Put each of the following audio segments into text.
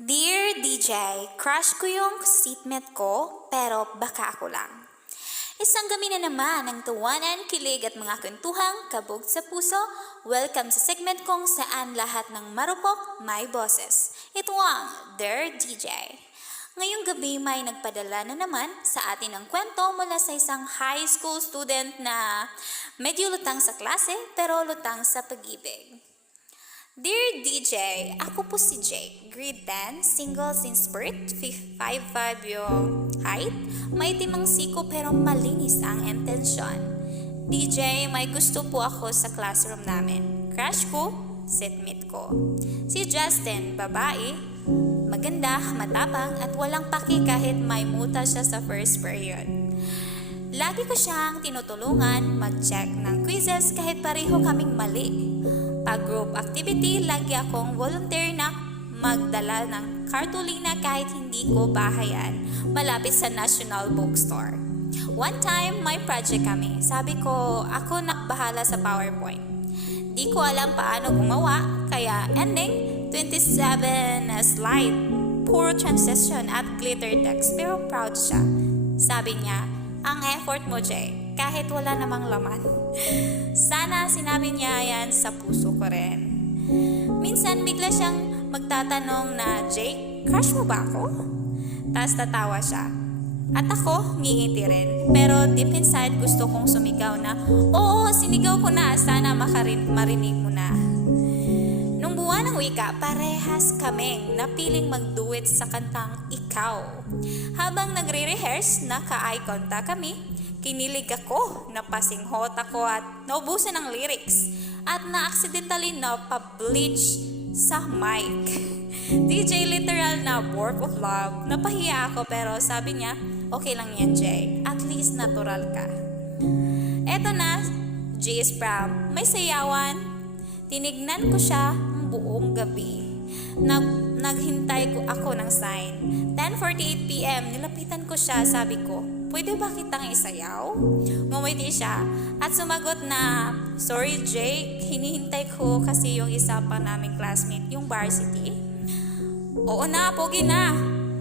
Dear DJ, crush ko yung seatmate ko, pero baka ako lang. Isang gabi na naman ng tawanan, kilig at mga kwentuhang kabog sa puso. Welcome sa segment kong saan lahat ng marupok may boses. Ito ang Dear DJ. Ngayong gabi may nagpadala na naman sa atin ng kwento mula sa isang high school student na medyo lutang sa klase pero lutang sa pag-ibig. Dear DJ, ako po si Jake, grade 10, single since birth, 5'5" yung height, may timang siko pero malinis ang intensyon. DJ, may gusto po ako sa classroom namin. Crush ko, seatmate ko. Si Justin, babae, maganda, matapang at walang paki kahit may muta siya sa first period. Lagi ko siyang tinutulungan mag-check ng quizzes kahit pareho kaming mali. Pag group activity, lagi akong volunteer na magdala ng kartulina kahit hindi ko bahayan malapit sa National Bookstore. One time, may project kami. Sabi ko, ako na bahala sa PowerPoint. Di ko alam paano gumawa, kaya ending, 27 na slide, puro transition at glitter text, pero proud siya. Sabi niya, ang effort mo, Jay, kahit wala namang laman. Sana sinabi niya yan sa puso ko rin. Minsan bigla siyang magtatanong na, Jake, crush mo ba ako? Tapos tatawa siya. At ako, ngingiti rin. Pero deep inside gusto kong sumigaw na, oo, sinigaw ko na, sana marinig mo na. Nung buwan ng wika, parehas kaming napiling mag-duet sa kantang Ikaw. Habang nagre-rehearse, naka-eye contact kami, kinilig ako, napasinghot ako at naubusan ng lyrics at na-accidentally na-publish sa mic. DJ literal na warp of love. Napahiya ako pero sabi niya, okay lang yan, Jay. At least natural ka. Eto na, G is prom. May sayawan. Tinignan ko siya buong gabi. Naghintay ko ako ng sign. 10:48 PM, nilapitan ko siya, sabi ko, pwede ba kitang isayaw? Ngumiti siya at sumagot na, sorry Jake, hinihintay ko kasi yung isa pa naming classmate, yung varsity. Oo na, pogi na.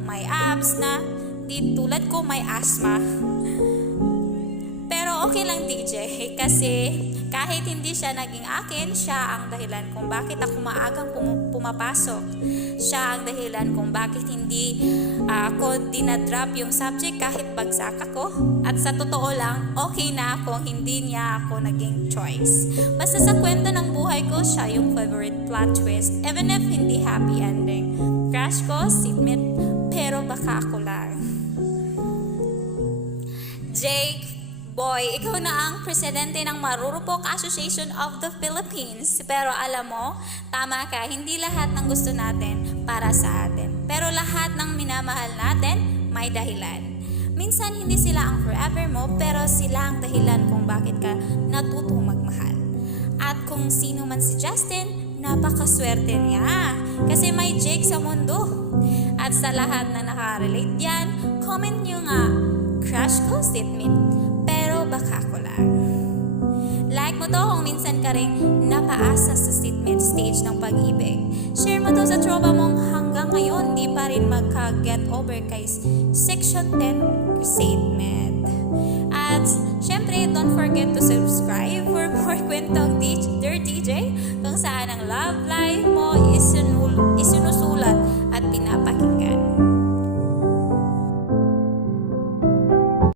May abs na. Di tulad ko may asthma. Pero okay lang DJ kasi kahit hindi siya naging akin, siya ang dahilan kung bakit ako maagang pumapasok. Siya ang dahilan kung bakit hindi ako dinadrop yung subject kahit bagsak ako. At sa totoo lang, okay na kung hindi niya ako naging choice. Basta sa kwento ng buhay ko, siya yung favorite plot twist, even if hindi happy ending. Crush ko, seatmate, pero baka ako lang. Jake, boy, ikaw na ang presidente ng Marurupok Association of the Philippines. Pero alam mo, tama ka, hindi lahat ng gusto natin para sa atin. Pero lahat ng minamahal natin, may dahilan. Minsan hindi sila ang forever mo, pero sila ang dahilan kung bakit ka natutong magmahal. At kung sino man si Justin, napakaswerte niya. Kasi may Jake sa mundo. At sa lahat na nakarelate yan, comment nyo nga, crush ko, seatmate, pero baka ako lang. Like mo to kung minsan ka rin napaasa sa seatmate stage ng pag-ibig. Share mo to sa tropa mong hanggang ngayon di pa rin magka-get over kay Section 10 seatmate. At syempre, don't forget to subscribe for more kwentong Dear DJ kung saan ang love life mo is